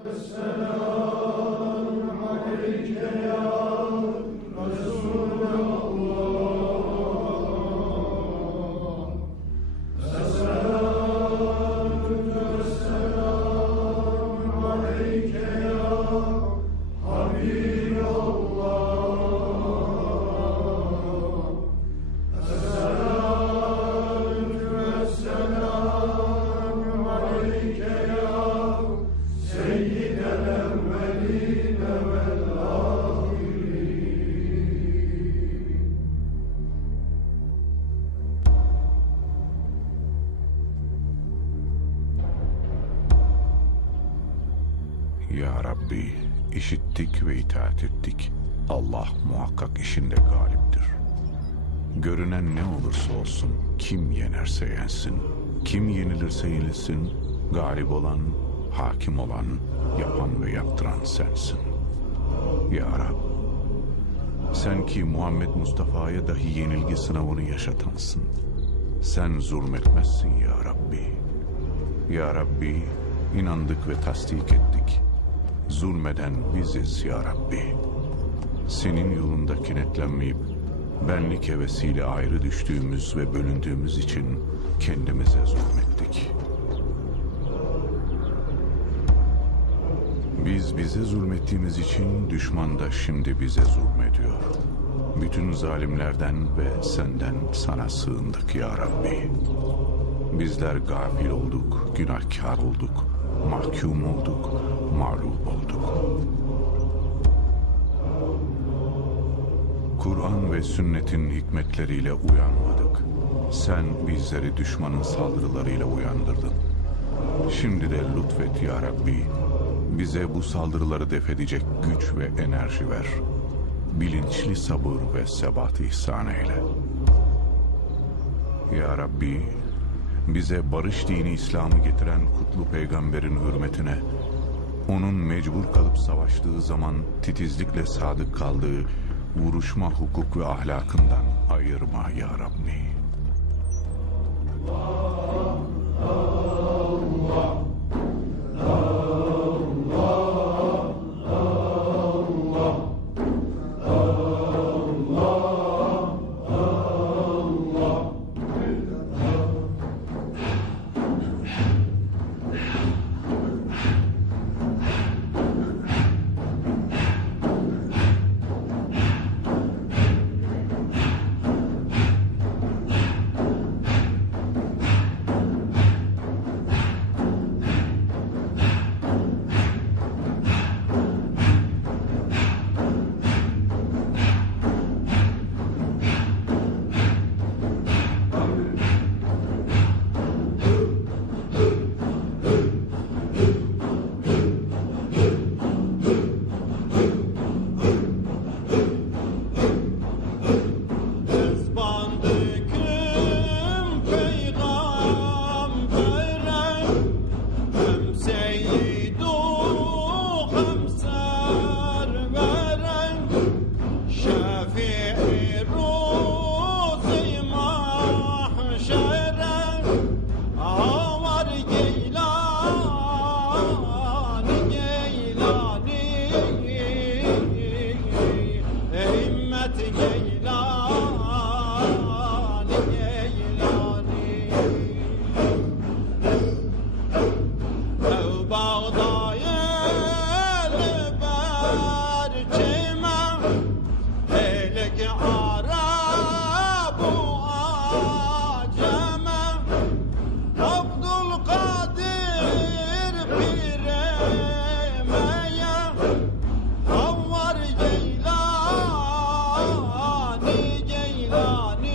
Esselamu aleyke ya Resulallah. Ya Rabbi işittik ve itaat ettik. Allah muhakkak işinde galiptir. Görünen ne olursa olsun, kim yenerse yensin, kim yenilirse yenilsin, galip olan, hakim olan, yapan ve yaptıran sensin. Ya Rab, sen ki Muhammed Mustafa'ya dahi yenilgi sınavını yaşatansın. Sen zulmetmezsin ya Rabbi. Ya Rabbi, inandık ve tasdik ettik.'' zulmeden biziz ya Rabbi. Senin yolunda kinetlenmeyip benlik hevesiyle ayrı düştüğümüz ve bölündüğümüz için kendimize zulmettik. Biz bize zulmettiğimiz için düşman da şimdi bize zulmediyor. Bütün zalimlerden ve senden sana sığındık ya Rabbi. Bizler gafil olduk, günahkar olduk mahkum olduk, mağlup olduk. Kur'an ve sünnetin hikmetleriyle uyanmadık. Sen bizleri düşmanın saldırılarıyla uyandırdın. Şimdi de lütfet ya Rabbi, bize bu saldırıları defedecek güç ve enerji ver. Bilinçli sabır ve sebat ihsan eyle. Ya Rabbi, bize barış dini İslam'ı getiren kutlu peygamberin hürmetine, onun mecbur kalıp savaştığı zaman titizlikle sadık kaldığı vuruşma hukuk ve ahlakından ayırma ya Rabbi. Havvar Geylani Geylani